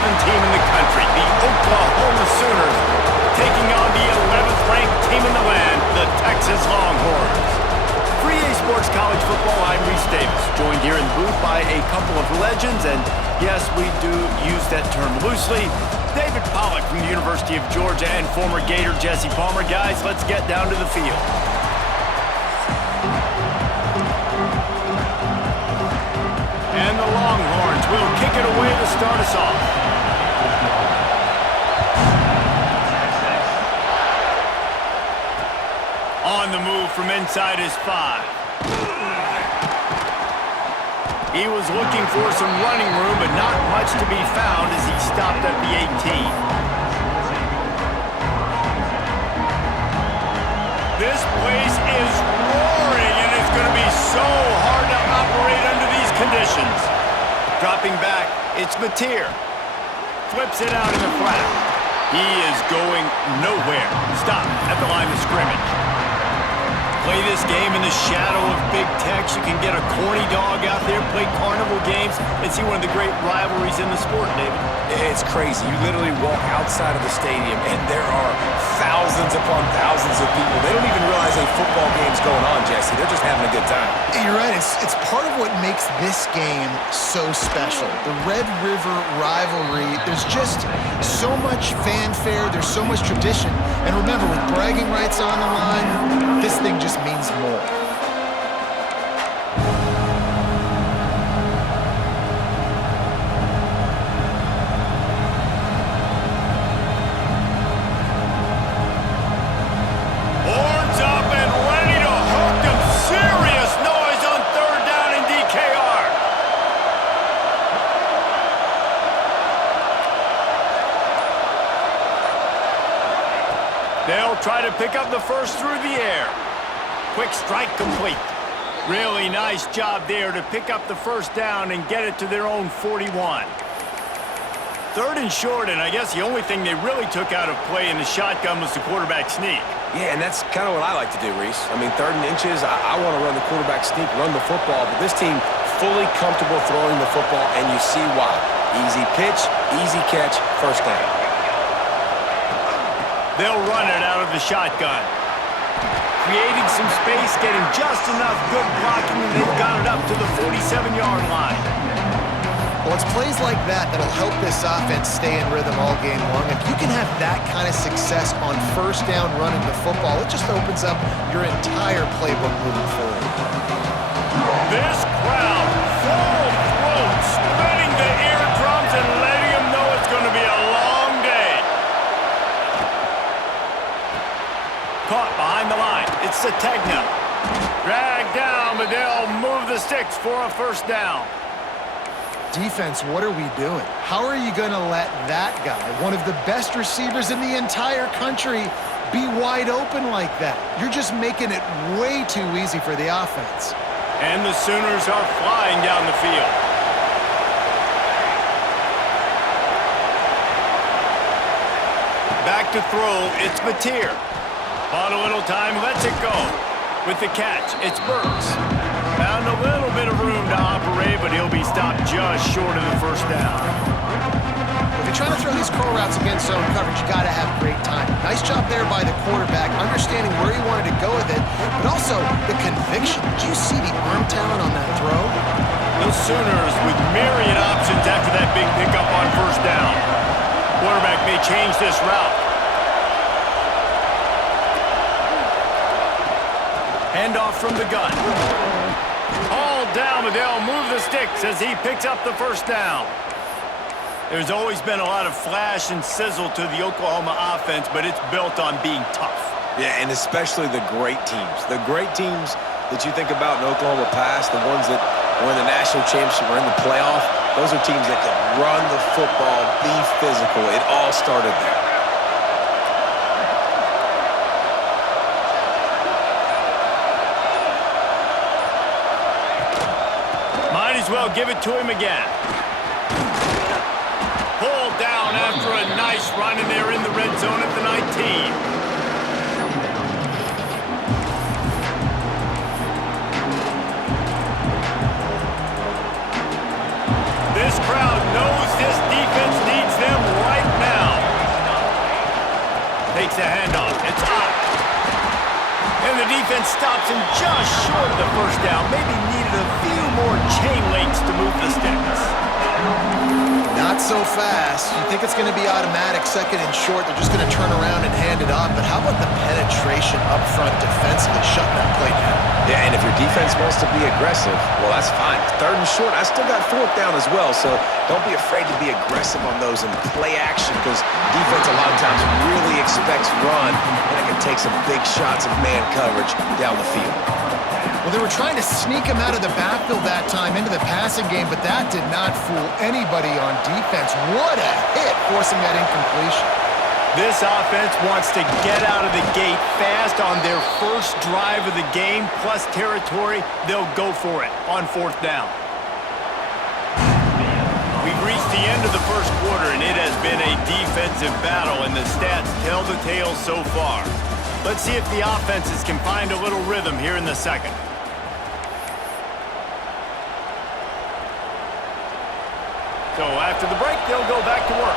team in the country, the Oklahoma Sooners, taking on the 11th ranked team in the land, the Texas Longhorns. For EA Sports College Football, I'm Reese Davis, joined here in the booth by a couple of legends, and yes, we do use that term loosely. David Pollack from the University of Georgia and former Gator Jesse Palmer. Guys, let's get down to the field. And the Longhorns will kick it away to start us off. On the move from inside his 5. He was looking for some running room, but not much to be found as he stopped at the 18. This place is roaring, and it's going to be so hard to operate under these conditions. Dropping back, it's Mateer. Flips it out in the flat. He is going nowhere. Stop at the line of scrimmage. Play this game in the shadow of Big Tex. You can get a corny dog out there, play carnival games, and see one of the great rivalries in the sport, David. It's crazy. You literally walk outside of the stadium, and there are thousands upon thousands of people. They don't even realize a football game's going on, Jesse. They're just having a good time. You're right. It's part of what makes this game so special. The Red River rivalry, there's just so much fanfare. There's so much tradition. And remember, with bragging rights on the line, this thing just means more. Horns up and ready to hook them. Serious noise on 3rd down in DKR. They'll try to pick up the first through the air. Quick strike complete. Really nice job there to pick up the first down and get it to their own 41. 3rd and short, and I guess the only thing they really took out of play in the shotgun was the quarterback sneak. Yeah, and that's kind of what I like to do, Reese. I mean, 3rd and inches, I want to run the quarterback sneak, run the football, but this team fully comfortable throwing the football, and you see why. Easy pitch, easy catch, first down. They'll run it out of the shotgun. Creating some space, getting just enough good blocking, and they've got it up to the 47-yard line. Well, it's plays like that that'll help this offense stay in rhythm all game long. If you can have that kind of success on first down running the football, it just opens up your entire playbook moving forward. This crowd, full throat, spreading the eardrums and letting them know it's going to be a long day. Caught behind the line. It's Sategna. Dragged down, but they'll move the sticks for a first down. Defense, what are we doing? How are you going to let that guy, one of the best receivers in the entire country, be wide open like that? You're just making it way too easy for the offense. And the Sooners are flying down the field. Back to throw, it's Mateer. On a little time, lets it go. With the catch, it's Burks. Found a little bit of room to operate, but he'll be stopped just short of the first down. If you're trying to throw these curl routes against zone coverage, you got to have great time. Nice job there by the quarterback, understanding where he wanted to go with it, but also the conviction. Did you see the arm talent on that throw? The Sooners with myriad options after that big pickup on first down. Quarterback may change this route. Handoff from the gun. All down, but they'll move the sticks as he picks up the first down. There's always been a lot of flash and sizzle to the Oklahoma offense, but it's built on being tough. Yeah, and especially the great teams. The great teams that you think about in Oklahoma past, the ones that were in the national championship or in the playoff, those are teams that can run the football, be physical. It all started there. Well, give it to him again. Pulled down after a nice run, and they're in the red zone at the 19. This crowd knows this defense needs takes the handoff. It's up. And the defense stops him just short of the first down. Maybe needed a few more chain links to move the sticks. Not so fast. You think it's going to be automatic, second and short. They're just going to turn around and hand it off. But how about the penetration up front defensively, shutting that play down? Yeah, and if your defense wants to be aggressive, well, that's fine. Third and short, I still got fourth down as well, so don't be afraid to be aggressive on those and play action, because defense a lot of times really expects run, and it can take some big shots of man coverage down the field. Well, they were trying to sneak him out of the backfield that time into the passing game, but that did not fool anybody on defense. What a hit, forcing that incompletion. This offense wants to get out of the gate fast on their first drive of the game, plus territory. They'll go for it on fourth down. We've reached the end of the first quarter, and it has been a defensive battle, and the stats tell the tale so far. Let's see if the offenses can find a little rhythm here in the second. So after the break, they'll go back to work.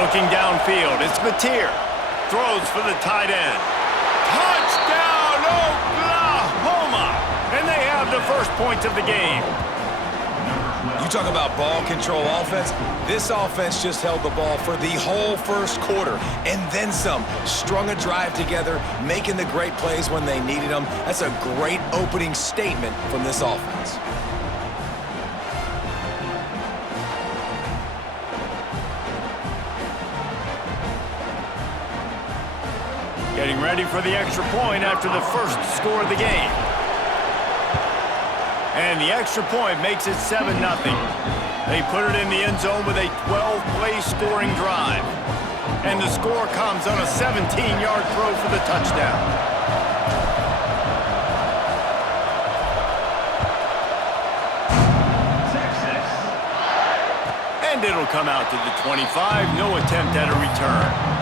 Looking downfield, it's Mateer. Throws for the tight end. Touchdown, Oklahoma! And they have the first point of the game. You talk about ball control offense. This offense just held the ball for the whole first quarter, and then some. Strung a drive together, making the great plays when they needed them. That's a great opening statement from this offense. Getting ready for the extra point after the first score of the game. And the extra point makes it 7-0. They put it in the end zone with a 12-play scoring drive. And the score comes on a 17-yard throw for the touchdown. And it'll come out to the 25. No attempt at a return.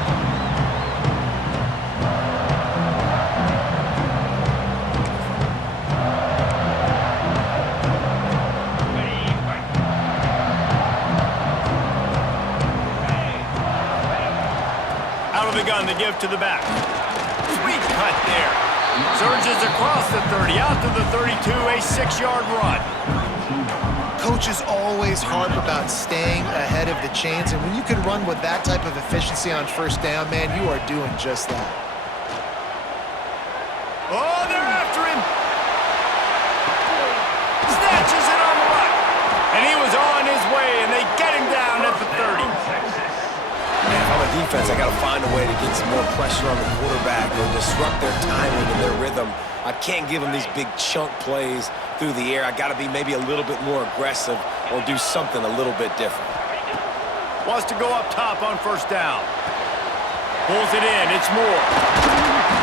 The gun to give to the back. Sweet cut there. Surges across the 30, out to the 32, a 6-yard run. Coaches always harp about staying ahead of the chains, and when you can run with that type of efficiency on first down, man, you are doing just that. Oh, they're after him. Snatches it on the right. And he was on his way, and they get him down at the 30. Man, if I'm a defense, I got to find a way to get some more pressure on the quarterback or disrupt their timing and their rhythm. I can't give them these big chunk plays through the air. I got to be maybe a little bit more aggressive or do something a little bit different. Wants to go up top on first down. Pulls it in. It's Moore.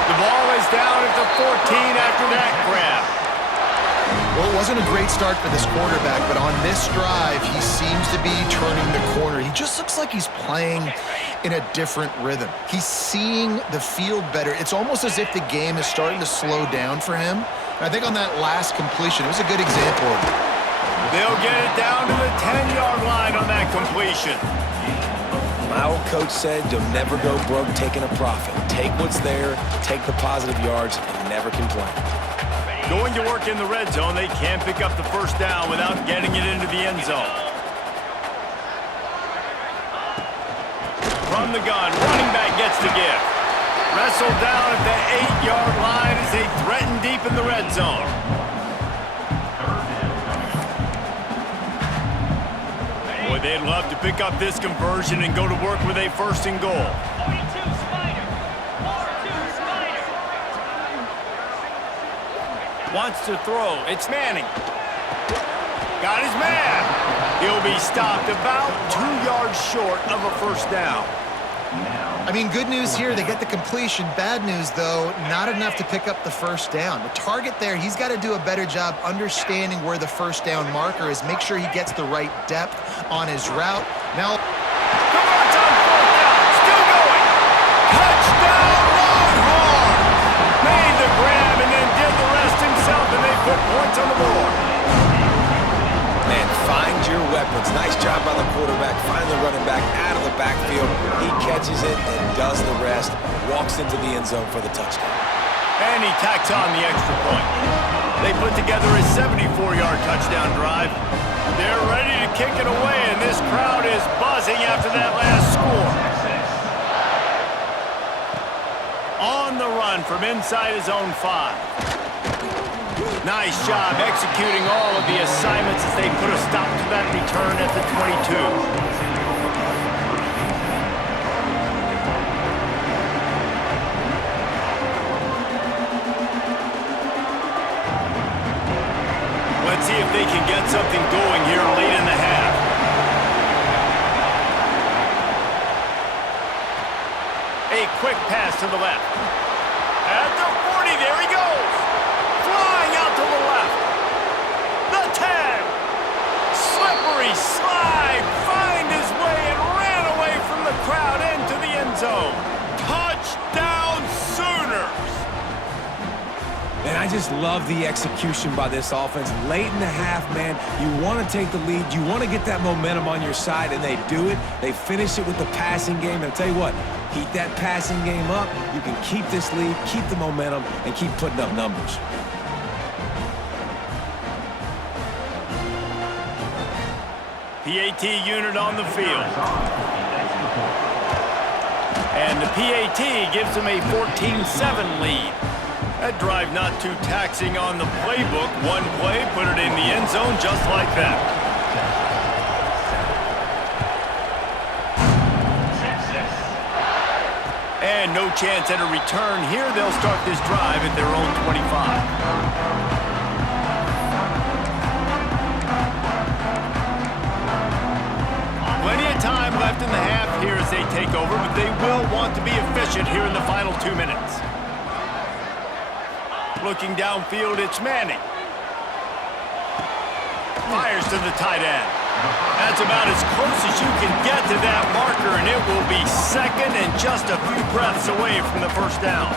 The ball is down at the 14 after that grab. Well, it wasn't a great start for this quarterback, but on this drive, he seems to be turning the corner. He just looks like he's playing in a different rhythm. He's seeing the field better. It's almost as if the game is starting to slow down for him. And I think on that last completion, it was a good example of it. They'll get it down to the 10-yard line on that completion. My old coach said you'll never go broke taking a profit. Take what's there, take the positive yards, and never complain. Going to work in the red zone, they can't pick up the first down without getting it into the end zone. From the gun, running back gets the give. Wrestled down at the 8-yard line as they threaten deep in the red zone. Boy, they'd love to pick up this conversion and go to work with a first and goal. Wants to throw. It's Manning. Got his man. He'll be stopped about 2 yards short of a first down. I mean, good news here, they get the completion. Bad news, though, not enough to pick up the first down. The target there, he's got to do a better job understanding where the first down marker is. Make sure he gets the right depth on his route. Now, Converts on fourth down. Still going. Touchdown, Longhorns. Made the grab and then did the rest himself, and they put points on the board. Man, find your weapons. Nice job zone for the touchdown. And he tacks on the extra point. They put together a 74-yard touchdown drive. They're ready to kick it away, and this crowd is buzzing after that last score. On the run from inside his own 5. Nice job executing all of the assignments as they put a stop to that return at the 22. Let's see if they can get something going here late in the half. A quick pass to the left. At the 40, there he goes. Flying out to the left. The 10. Slippery slide. Find his way and ran away from the crowd into the end zone. Touchdown Sooners. And I just love the execution by this offense. Late in the half, man, you want to take the lead. You want to get that momentum on your side, and they do it. They finish it with the passing game. And I'll tell you what, heat that passing game up. You can keep this lead, keep the momentum, and keep putting up numbers. PAT unit on the field. And the PAT gives them a 14-7 lead. That drive not too taxing on the playbook. One play, put it in the end zone just like that. And no chance at a return here. They'll start this drive at their own 25. Plenty of time left in the half here as they take over, but they will want to be efficient here in the final 2 minutes. Looking downfield, it's Manning. Fires to the tight end. That's about as close as you can get to that marker, and it will be second and just a few breaths away from the first down.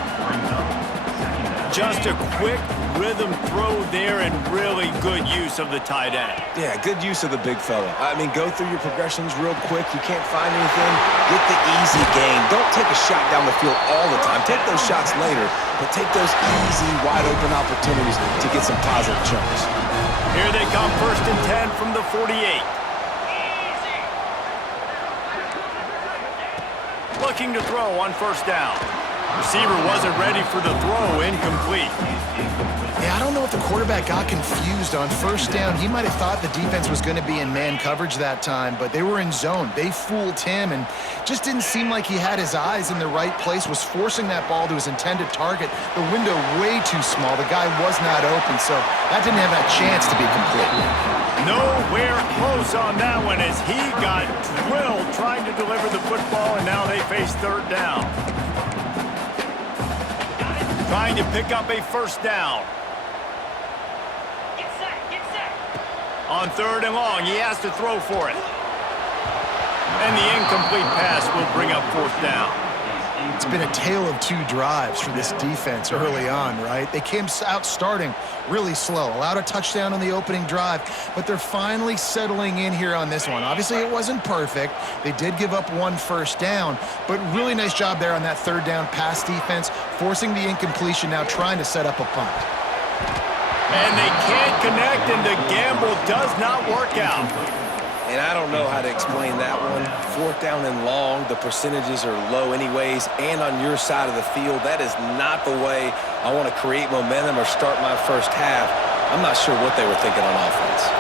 Just a quick rhythm throw there and really good use of the tight end. Yeah, good use of the big fella. I mean, go through your progressions real quick. You can't find anything. Get the easy gain. Don't take a shot down the field all the time. Take those shots later, but take those easy, wide-open opportunities to get some positive chunks. Here they come, 1st and 10 from the 48. Looking to throw on 1st down. Receiver wasn't ready for the throw, incomplete. Yeah, I don't know if the quarterback got confused on 1st down. He might have thought the defense was going to be in man coverage that time, but they were in zone. They fooled him and just didn't seem like he had his eyes in the right place, was forcing that ball to his intended target. The window way too small. The guy was not open, so that didn't have that chance to be complete. Nowhere close on that one as he got drilled trying to deliver the football, and now they face 3rd down. Trying to pick up a 1st down. Get set. On 3rd and long, he has to throw for it. And the incomplete pass will bring up 4th down. It's been a tale of 2 drives for this defense early on, right? They came out starting really slow, allowed a touchdown on the opening drive, but they're finally settling in here on this one. Obviously, it wasn't perfect. They did give up 1 1st down, but really nice job there on that 3rd down pass defense, forcing the incompletion, now trying to set up a punt. And they can't connect, and the gamble does not work out. And I don't know how to explain that one. 4th down and long, the percentages are low anyways, and on your side of the field, that is not the way I want to create momentum or start my first half. I'm not sure what they were thinking on offense.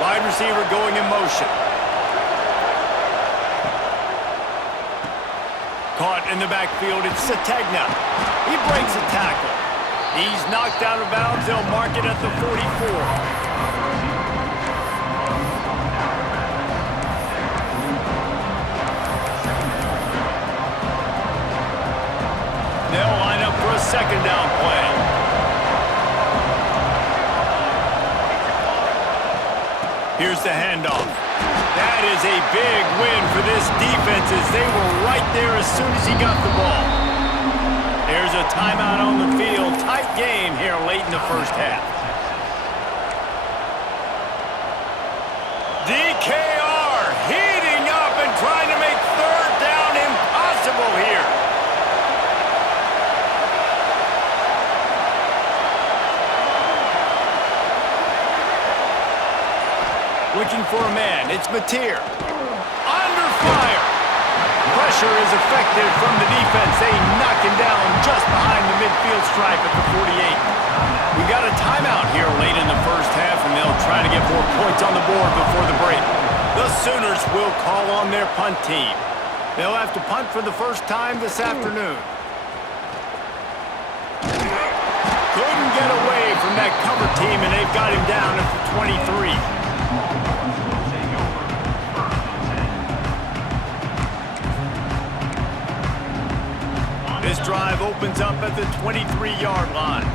Wide receiver going in motion. Caught in the backfield, it's Sategna. He breaks a tackle. He's knocked out of bounds. They'll mark it at the 44. They'll line up for a 2nd down play. Here's the handoff. That is a big win for this defense as they were right there as soon as he got the ball. There's a timeout on the field. Tight game here late in the first half. DKR heating up and trying to make 3rd down impossible here. looking for a man. It's Mateer. Under fire. Pressure is effective from the defense. They knock him down just behind the midfield stripe at the 48. We got a timeout here late in the first half, and they'll try to get more points on the board before the break. The Sooners will call on their punt team. They'll have to punt for the first time this afternoon. Couldn't get away from that cover team, and they've got him down at the 23. This drive opens up at the 23-yard line.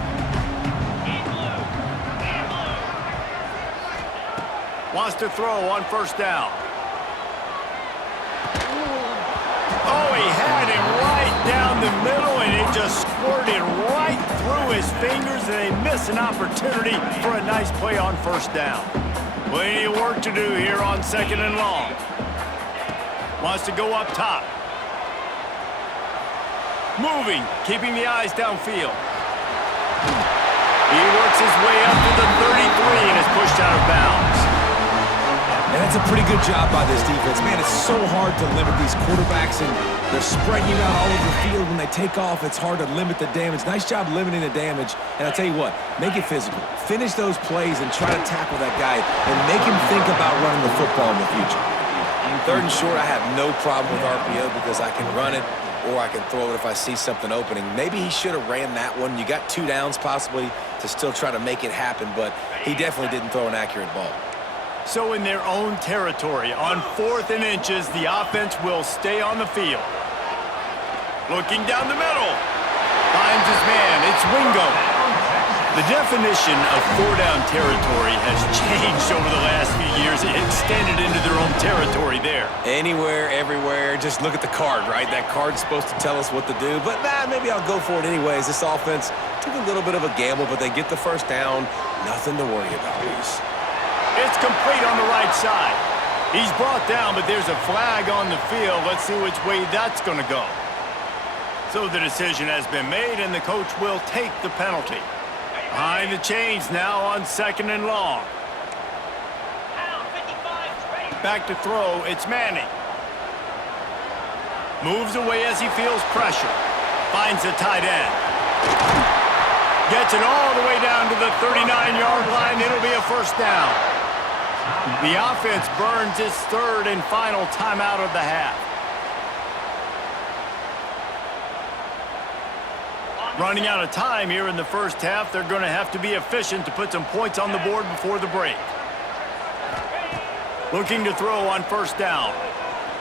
Wants to throw on first down. Oh, he had him right down the middle, and it just squirted right through his fingers, and they miss an opportunity for a nice play on first down. Plenty of work to do here on second and long. Wants to go up top. Moving, keeping the eyes downfield. He works his way up to the 33 and is pushed out of bounds. And that's a pretty good job by this defense. Man, it's so hard to limit these quarterbacks, and they're spreading you out all over the field. When they take off, it's hard to limit the damage. Nice job limiting the damage. And I'll tell you what, make it physical. Finish those plays and try to tackle that guy and make him think about running the football in the future. Third and short, I have no problem with RPO because I can run it or I can throw it if I see something opening. Maybe he should have ran that one. You got 2 downs possibly to still try to make it happen, but he definitely didn't throw an accurate ball. So in their own territory, on 4th and inches, the offense will stay on the field. Looking down the middle. Finds his man. It's Wingo. The definition of 4-down territory has changed over the last few years. It extended into their own territory there. Anywhere, everywhere. Just look at the card, right? That card's supposed to tell us what to do, but maybe I'll go for it anyways. This offense took a little bit of a gamble, but they get the first down. Nothing to worry about, Reese. It's complete on the right side. He's brought down, but there's a flag on the field. Let's see which way that's going to go. So the decision has been made, and the coach will take the penalty. Behind the chains now on second and long. Back to throw, it's Manning. Moves away as he feels pressure. Finds the tight end. Gets it all the way down to the 39-yard line. It'll be a first down. The offense burns its third and final timeout of the half. Running out of time here in the first half, they're going to have to be efficient to put some points on the board before the break. Looking to throw on first down.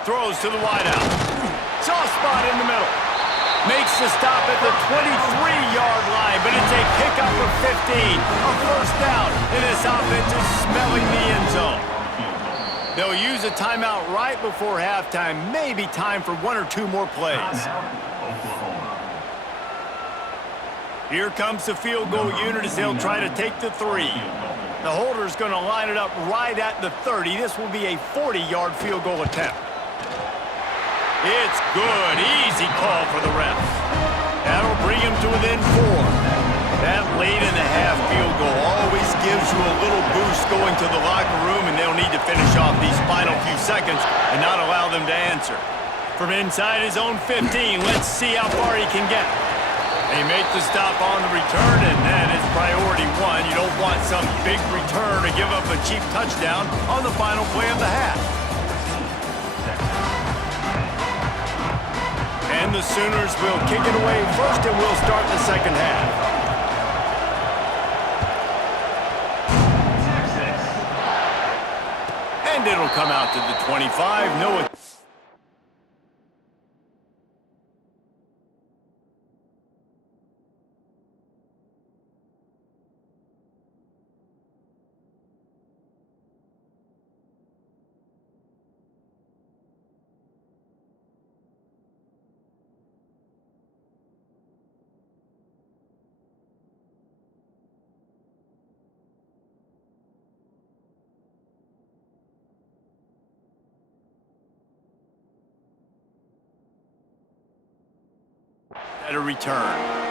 Throws to the wideout. Soft spot in the middle. Makes the stop at the 23-yard line, but it's a pickup of 15. A first down, and this offense is smelling the end zone. They'll use a timeout right before halftime. Maybe time for 1 or 2 more plays. Here comes the field goal unit as they'll try to take the 3. The holder's going to line it up right at the 30. This will be a 40-yard field goal attempt. It's good. Easy call for the ref. That'll bring him to within 4. That late in the half field goal always gives you a little boost going to the locker room, and they'll need to finish off these final few seconds and not allow them to answer. From inside his own 15, let's see how far he can get. They make the stop on the return, and that is priority 1. You don't want some big return to give up a cheap touchdown on the final play of the half. And the Sooners will kick it away first, and we'll start the second half. And it'll come out to the 25. No. At a return.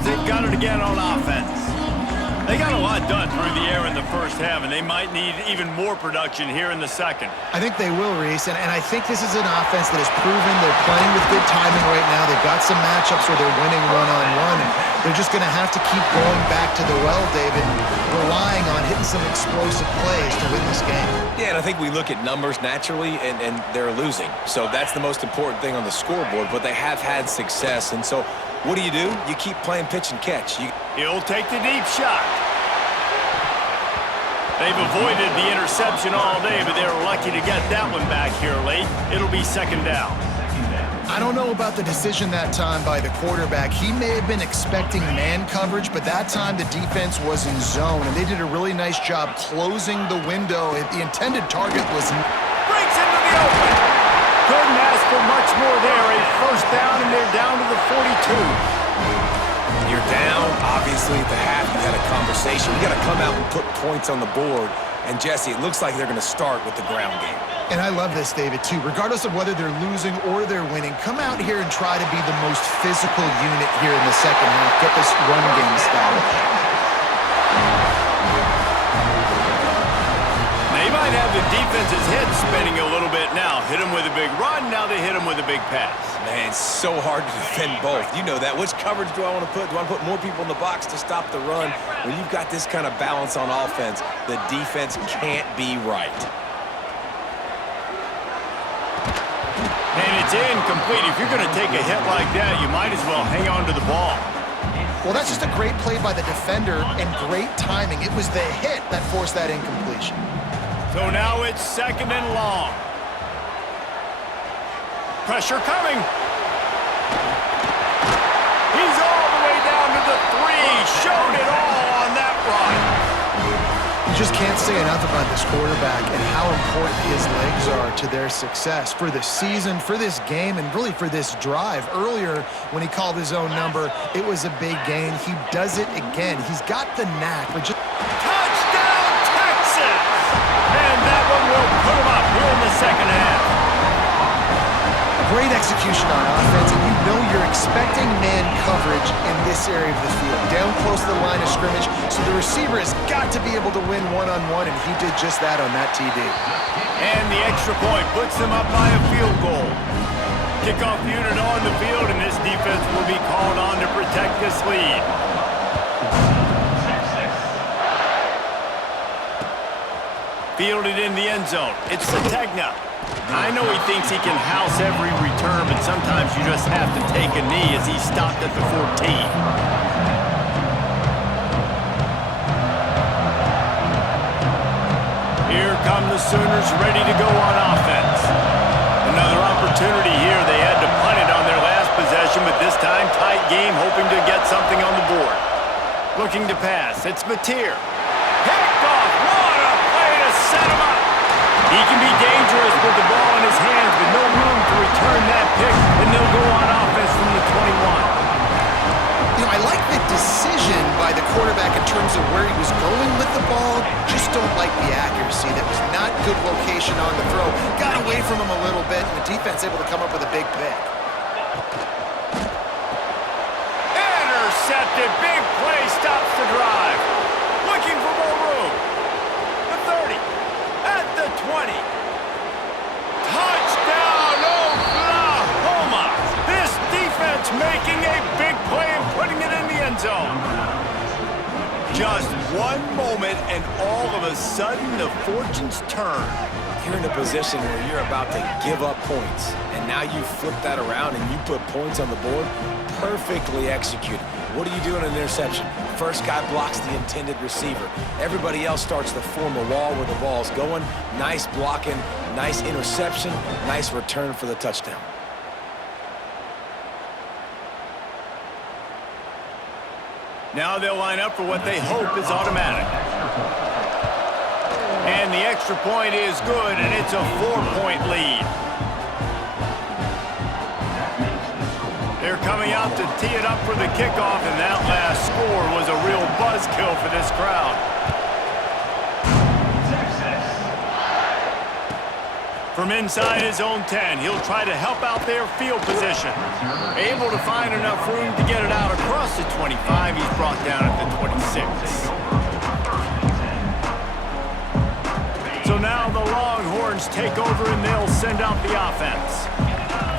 times they've got it again on offense. They got a lot done through the air in the first half, and they might need even more production here in the second. I think they will, Reese, and I think this is an offense that has proven they're playing with good timing right now. They've got some matchups where they're winning one-on-one, and they're just going to have to keep going back to the well, David, relying on hitting some explosive plays to win this game. Yeah, and I think we look at numbers naturally, and they're losing. So that's the most important thing on the scoreboard, but they have had success. And so what do? You keep playing pitch and catch. He'll take the deep shot. They've avoided the interception all day, but they were lucky to get that one back here late. It'll be second down. I don't know about the decision that time by the quarterback. He may have been expecting man coverage, but that time the defense was in zone, and they did a really nice job closing the window. The intended target was... Breaks into the open. Couldn't ask for much more there. A first down, and they're down to the 42. You're down, obviously, at the half. You had a conversation. You got to come out and put points on the board. And, Jesse, it looks like they're going to start with the ground game. And I love this, David, too. Regardless of whether they're losing or they're winning, come out here and try to be the most physical unit here in the second half. Get this run game started. They might have the defense's head spinning a little bit now. Hit them with a big run, now they hit them with a big pass. Man, it's so hard to defend both. You know that. Which coverage do I want to put? Do I want to put more people in the box to stop the run? When you've got this kind of balance on offense, the defense can't be right. And it's incomplete. If you're going to take a hit like that, you might as well hang on to the ball. Well, that's just a great play by the defender and great timing. It was the hit that forced that incompletion. So now it's second and long. Pressure coming. He's all the way down to the 3. Showed it all on that run. You just can't say enough about this quarterback and how important his legs are to their success for the season, for this game, and really for this drive. Earlier, when he called his own number, it was a big gain. He does it again. He's got the knack for just... Touchdown, Texas! And that one will put him up here in the second half. Great execution on offense, and you know you're expecting man coverage in this area of the field, down close to the line of scrimmage, so the receiver has got to be able to win one-on-one, and he did just that on that TD. And the extra point puts them up by a field goal. Kickoff unit on the field, and this defense will be called on to protect this lead. Fielded in the end zone. It's Sategna. I know he thinks he can house every return, but sometimes you just have to take a knee as he stopped at the 14. Here come the Sooners ready to go on offense. Another opportunity here. They had to punt it on their last possession, but this time tight game, hoping to get something on the board. Looking to pass. It's Mateer. Picked off. What a play to set him up. He can be dangerous with the ball in his hands, but no room to return that pick, and they'll go on offense from the 21. You know, I like the decision by the quarterback in terms of where he was going with the ball. Just don't like the accuracy. That was not good location on the throw. Got away from him a little bit, and the defense able to come up with a big pick. Intercepted. Big play stops the drive. Looking for more room. The 30. At the 20. Touchdown, Oklahoma! This defense making a big play and putting it in the end zone. Just one moment, and all of a sudden, the fortunes turn. You're in a position where you're about to give up points, and now you flip that around and you put points on the board. Perfectly executed. What do you do in an interception? First guy blocks the intended receiver. Everybody else starts to form a wall where the ball's going. Nice blocking, nice interception, nice return for the touchdown. Now they'll line up for what they hope is automatic. And the extra point is good, and it's a 4-point lead. They're coming out to tee it up for the kickoff, and that last score was a real buzzkill for this crowd. From inside his own 10, he'll try to help out their field position. Able to find enough room to get it out across the 25. He's brought down at the 26. So now the Longhorns take over and they'll send out the offense.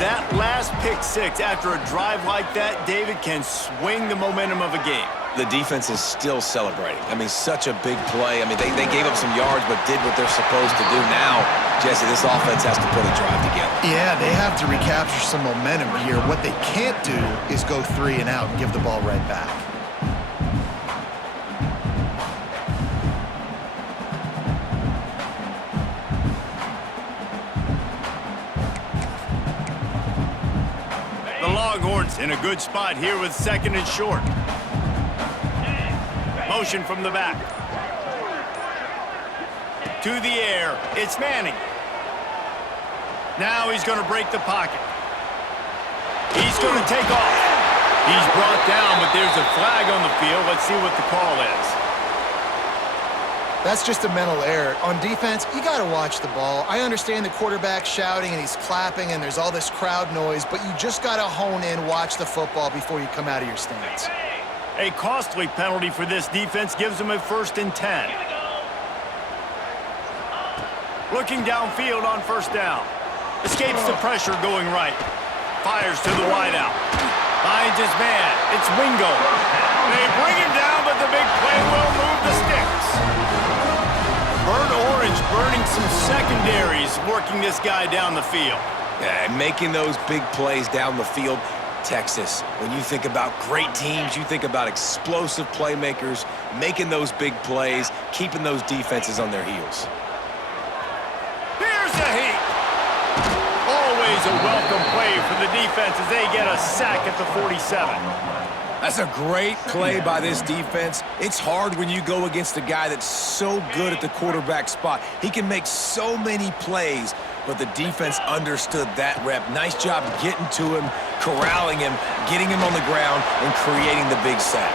That last pick six after a drive like that, David, can swing the momentum of a game. The defense is still celebrating. I mean, such a big play. I mean, they gave up some yards but did what they're supposed to do. Now, Jesse, this offense has to put a drive together. Yeah, they have to recapture some momentum here. What they can't do is go 3 and out and give the ball right back. The Longhorns in a good spot here with 2nd and short. Motion from the back. To the air. It's Manning. Now he's going to break the pocket. He's going to take off. He's brought down, but there's a flag on the field. Let's see what the call is. That's just a mental error. On defense, you got to watch the ball. I understand the quarterback shouting and he's clapping and there's all this crowd noise, but you just got to hone in, watch the football before you come out of your stance. A costly penalty for this defense gives them a 1st and 10. Looking downfield on 1st down. Escapes the pressure going right. Fires to the wideout. Finds his man. It's Wingo. They bring him down, but the big play will move the sticks. Burnt Orange burning some secondaries, working this guy down the field. Yeah, making those big plays down the field. Texas, when you think about great teams, you think about explosive playmakers, making those big plays, keeping those defenses on their heels. Here's a heat. Always a welcome play for the defense as they get a sack at the 47. That's a great play by this defense. It's hard when you go against a guy that's so good at the quarterback spot. He can make so many plays, but the defense understood that rep. Nice job getting to him, corralling him, getting him on the ground, and creating the big sack.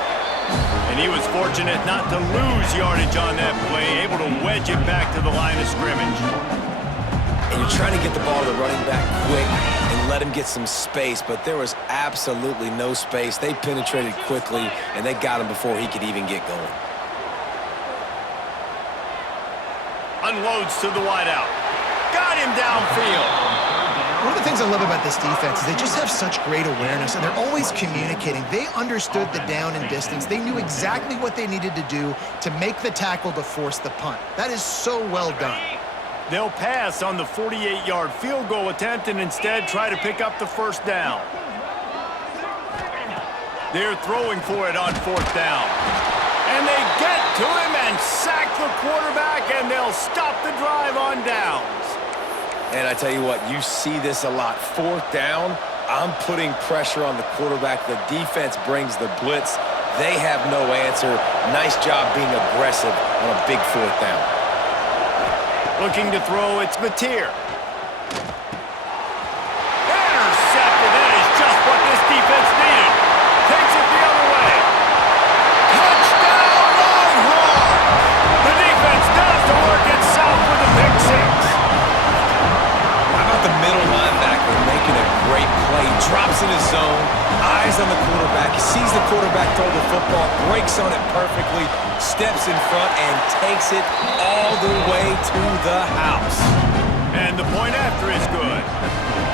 And he was fortunate not to lose yardage on that play, able to wedge it back to the line of scrimmage. And you're trying to get the ball to the running back quick and let him get some space, but there was absolutely no space. They penetrated quickly, and they got him before he could even get going. Unloads to the wideout. Got him downfield. One of the things I love about this defense is they just have such great awareness, and they're always communicating. They understood the down and distance. They knew exactly what they needed to do to make the tackle to force the punt. That is so well done. They'll pass on the 48-yard field goal attempt and instead try to pick up the 1st down. They're throwing for it on 4th down. And they get to him and sack the quarterback, and they'll stop the drive on downs. And I tell you what, you see this a lot. 4th down, I'm putting pressure on the quarterback. The defense brings the blitz. They have no answer. Nice job being aggressive on a big 4th down. Looking to throw, it's Mateer. Intercepted. That is just what this defense needed. Takes it the other way. Touchdown, Longhorns! The defense does the work itself with a pick six. How about the middle linebacker making a great play? Drops in his zone, eyes on the quarterback. He sees the quarterback throw the football, breaks on it perfectly, steps in front, and takes it all the way to the house. And the point after is good.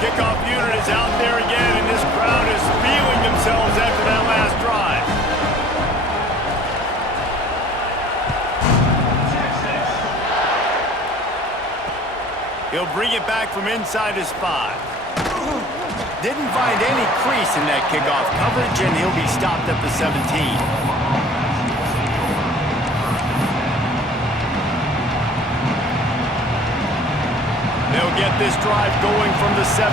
Kickoff unit is out there again, and this crowd is feeling themselves after that last drive. He'll bring it back from inside his 5. Didn't find any crease in that kickoff coverage, and he'll be stopped at the 17. They'll get this drive going from the 17.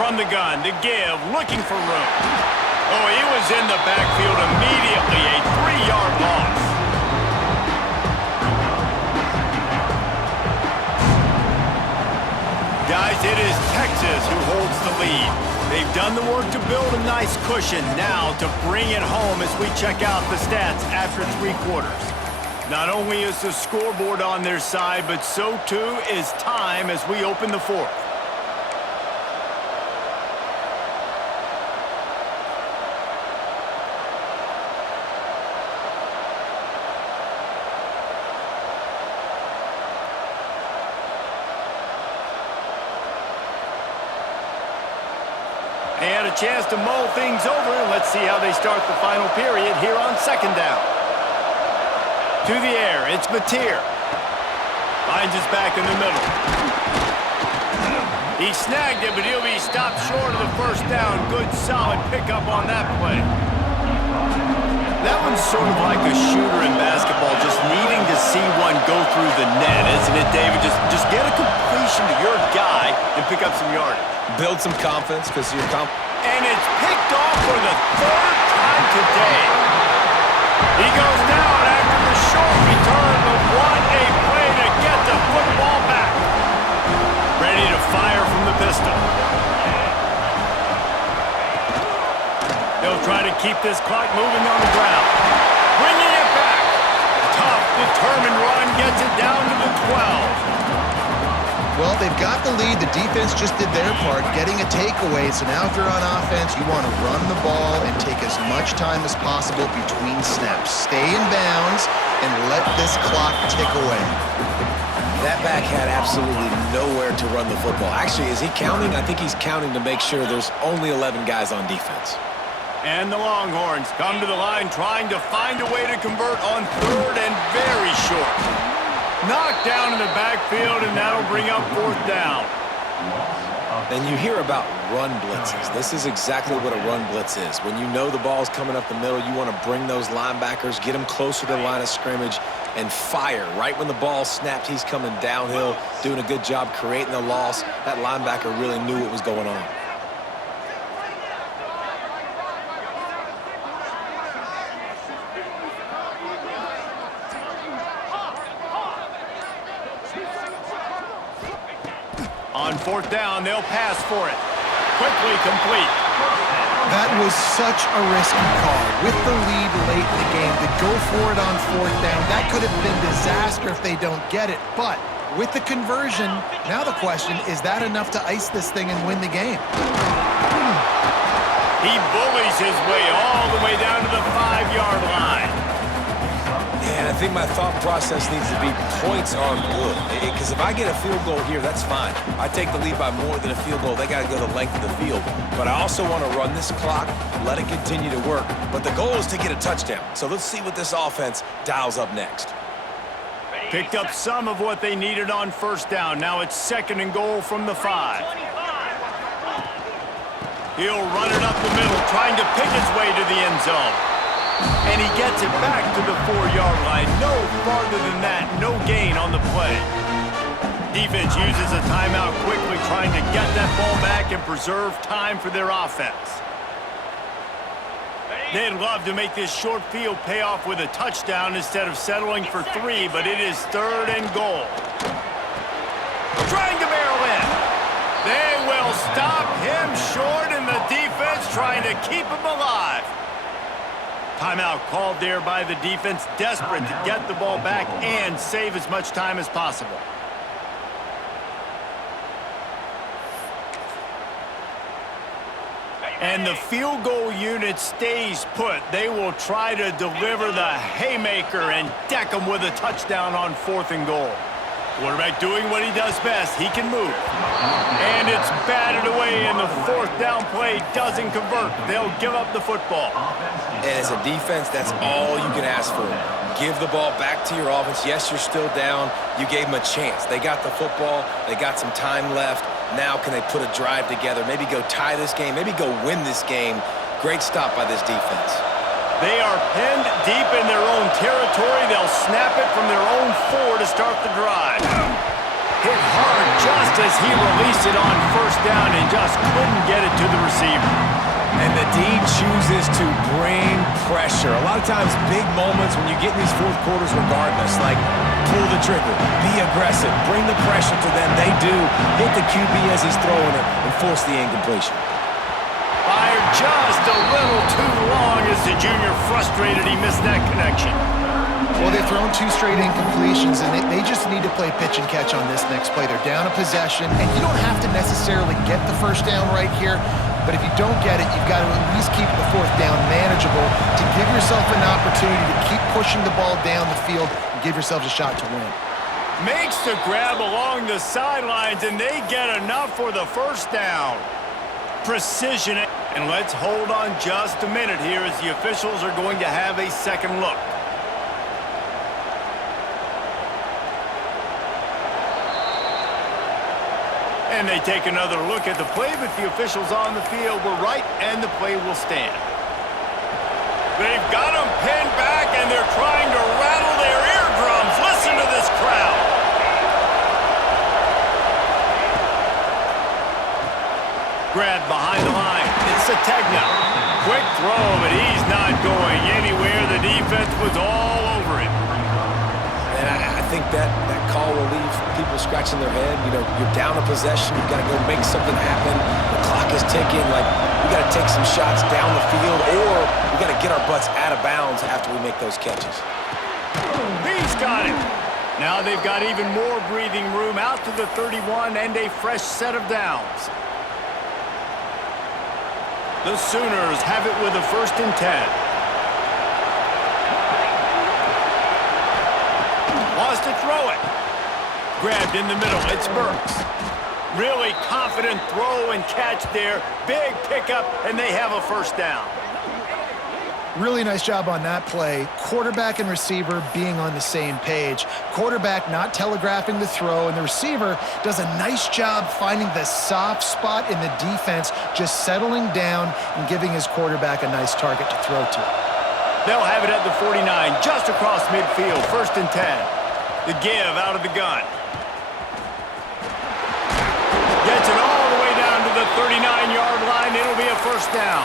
From the gun to give, looking for room. Oh, he was in the backfield immediately, a 3-yard loss. Guys, it is Texas who holds the lead. They've done the work to build a nice cushion. Now to bring it home as we check out the stats after 3 quarters. Not only is the scoreboard on their side, but so too is time as we open the fourth. They had a chance to mull things over. Let's see how they start the final period here on second down. To the air, it's Mateer. Finds his back in the middle. He snagged it, but he'll be stopped short of the first down. Good, solid pickup on that play. That one's sort of like a shooter in basketball, just needing to see one go through the net, isn't it, David? Just get a completion to your guy and pick up some yardage. Build some confidence because you're and it's picked off for the third time today. He goes down after the short return, but what a play to get the football back. Ready to fire from the pistol. They'll try to keep this clock moving on the ground. Bringing it back. Tough, determined run gets it down to the 12. Well, they've got the lead. The defense just did their part, getting a takeaway. So now if you're on offense, you want to run the ball and take as much time as possible between snaps. Stay in bounds and let this clock tick away. That back had absolutely nowhere to run the football. Actually, is he counting? I think he's counting to make sure there's only 11 guys on defense. And the Longhorns come to the line trying to find a way to convert on third and very short. Knocked down in the backfield, and that'll bring up fourth down. And you hear about run blitzes. This is exactly what a run blitz is. When you know the ball's coming up the middle, you want to bring those linebackers, get them closer to the line of scrimmage, and fire. Right when the ball snapped, he's coming downhill, doing a good job creating the loss. That linebacker really knew what was going on. On fourth down, they'll pass for it. Quickly complete. That was such a risky call. With the lead late in the game, to go for it on fourth down, that could have been disaster if they don't get it. But with the conversion, now the question, is that enough to ice this thing and win the game? He bullies his way all the way down to the 5-yard line. And I think my thought process needs to be points are good. Because if I get a field goal here, that's fine. I take the lead by more than a field goal. They got to go the length of the field. But I also want to run this clock, let it continue to work. But the goal is to get a touchdown. So let's see what this offense dials up next. Picked up some of what they needed on first down. Now it's second and goal from the 5. He'll run it up the middle, trying to pick his way to the end zone. And he gets it back to the 4-yard line. No farther than that. No gain on the play. Defense uses a timeout quickly, trying to get that ball back and preserve time for their offense. They'd love to make this short field pay off with a touchdown instead of settling for 3, but it is third and goal. Trying to barrel in. They will stop him short, and the defense trying to keep him alive. Timeout called there by the defense, desperate to get the ball back and save as much time as possible. And the field goal unit stays put. They will try to deliver the haymaker and deck them with a touchdown on fourth and goal. Quarterback doing what he does best. He can move. And it's batted away, and the fourth down play doesn't convert. They'll give up the football. And as a defense, that's all you can ask for. Give the ball back to your offense. Yes, you're still down. You gave them a chance. They got the football. They got some time left. Now can they put a drive together? Maybe go tie this game. Maybe go win this game. Great stop by this defense. They are pinned deep in their own territory. They'll snap it from their own 4 to start the drive. Hit hard just as he released it on first down and just couldn't get it to the receiver. And the D chooses to bring pressure. A lot of times, big moments when you get in these fourth quarters regardless, like pull the trigger, be aggressive, bring the pressure to them. They do. Hit the QB as he's throwing it and force the incompletion. Fired just a little too long as the junior frustrated he missed that connection. Well, they've thrown 2 straight incompletions, and they just need to play pitch and catch on this next play. They're down a possession, and you don't have to necessarily get the first down right here, but if you don't get it, you've got to at least keep the 4th down manageable to give yourself an opportunity to keep pushing the ball down the field and give yourselves a shot to win. Makes the grab along the sidelines, and they get enough for the first down. Precision. And let's hold on just a minute here as the officials are going to have a second look. And they take another look at the play, but the officials on the field were right, and the play will stand. They've got them pinned back, and they're trying to rattle their eardrums. Listen to this crowd. Grab behind the line. It's Sategna. Quick throw, but he's not going anywhere. The defense was all over him. And I think that call will leave people scratching their head. You know, you're down a possession. You've got to go make something happen. The clock is ticking. Like, we got to take some shots down the field, or we got to get our butts out of bounds after we make those catches. He's got it. Now they've got even more breathing room out to the 31 and a fresh set of downs. The Sooners have it with a 1st and 10. Wants to throw it. Grabbed in the middle. It's Burks. Really confident throw and catch there. Big pickup, and they have a first down. Really nice job on that play. Quarterback and receiver being on the same page. Quarterback not telegraphing the throw, and the receiver does a nice job finding the soft spot in the defense, just settling down and giving his quarterback a nice target to throw to. They'll have it at the 49, just across midfield, 1st and 10. The give out of the gun. Gets it all the way down to the 39-yard line. It'll be a first down.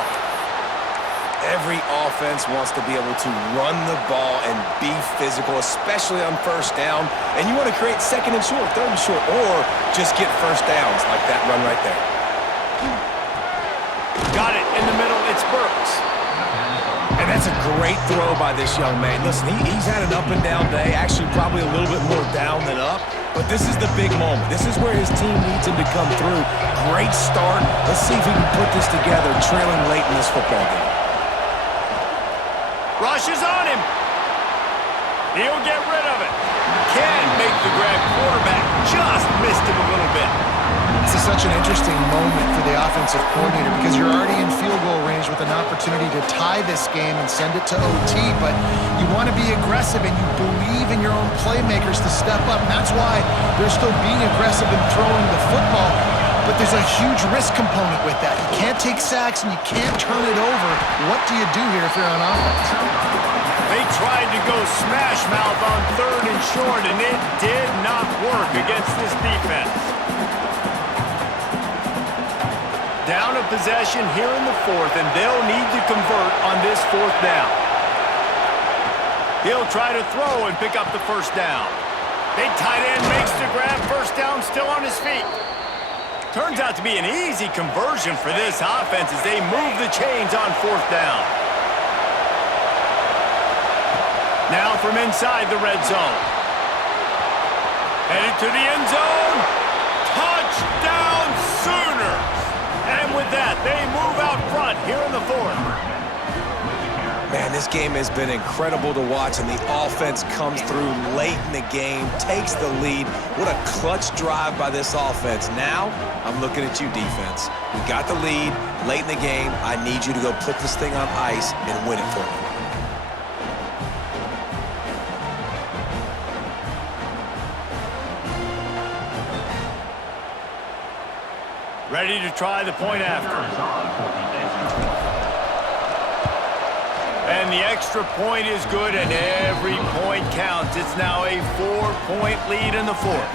Every offense wants to be able to run the ball and be physical, especially on first down. And you want to create 2nd and short, 3rd and short, or just get first downs like that run right there. Got it in the middle. It's Burks. And that's a great throw by this young man. Listen, he's had an up-and-down day, actually probably a little bit more down than up. But this is the big moment. This is where his team needs him to come through. Great start. Let's see if he can put this together, trailing late in this football game. Rushes on him. He'll get rid of it. Can't make the grab. Quarterback just missed him a little bit. This is such an interesting moment for the offensive coordinator because you're already in field goal range with an opportunity to tie this game and send it to OT, but you want to be aggressive and you believe in your own playmakers to step up, and that's why they're still being aggressive in throwing the football, but there's a huge risk component with that. You can't take sacks and you can't turn it over. What do you do here if you're on offense? They tried to go smash mouth on 3rd and short, and it did not work against this defense. Down a possession here in the 4th, and they'll need to convert on this 4th down. He'll try to throw and pick up the first down. Big tight end makes the grab. First down, still on his feet. Turns out to be an easy conversion for this offense as they move the chains on 4th down. Now from inside the red zone. Headed to the end zone. Touchdown Sooners! And with that, they move out front here in the 4th. Man, this game has been incredible to watch, and the offense comes through late in the game, takes the lead. What a clutch drive by this offense. Now, I'm looking at you, defense. We got the lead late in the game. I need you to go put this thing on ice and win it for me. Ready to try the point after. And the extra point is good, and every point counts. It's now a 4-point lead in the 4th.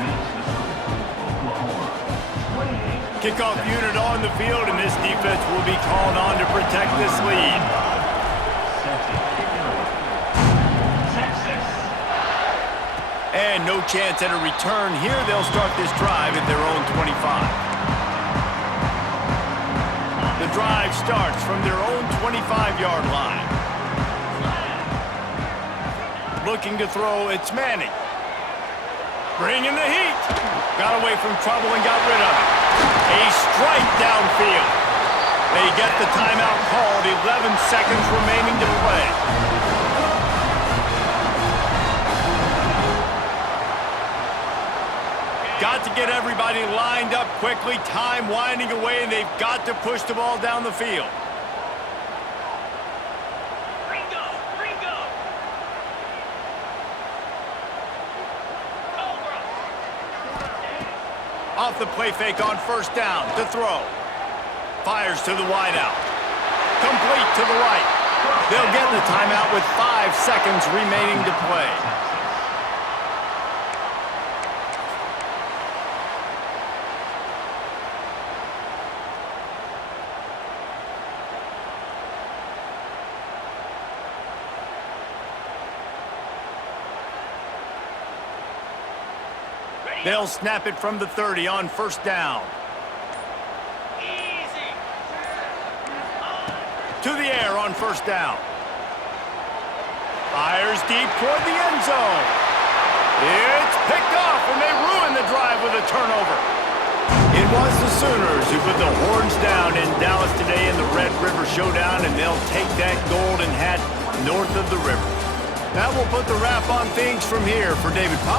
Kickoff unit on the field, and this defense will be called on to protect this lead. And no chance at a return here. They'll start this drive at their own 25. The drive starts from their own 25-yard line. Looking to throw, it's Manning. Bringing the heat. Got away from trouble and got rid of it. A strike downfield. They get the timeout called. 11 seconds remaining to play. Got to get everybody lined up quickly. Time winding away, and they've got to push the ball down the field. Ringo! Ringo! Cobra! Off the play fake on first down to throw. Fires to the wideout. Complete to the right. They'll get the timeout with 5 seconds remaining to play. They'll snap it from the 30 on first down. Easy! To the air on first down. Fires deep toward the end zone. It's picked off, and they ruin the drive with a turnover. It was the Sooners who put the horns down in Dallas today in the Red River Showdown, and they'll take that golden hat north of the river. That will put the wrap on things from here for David Pollack.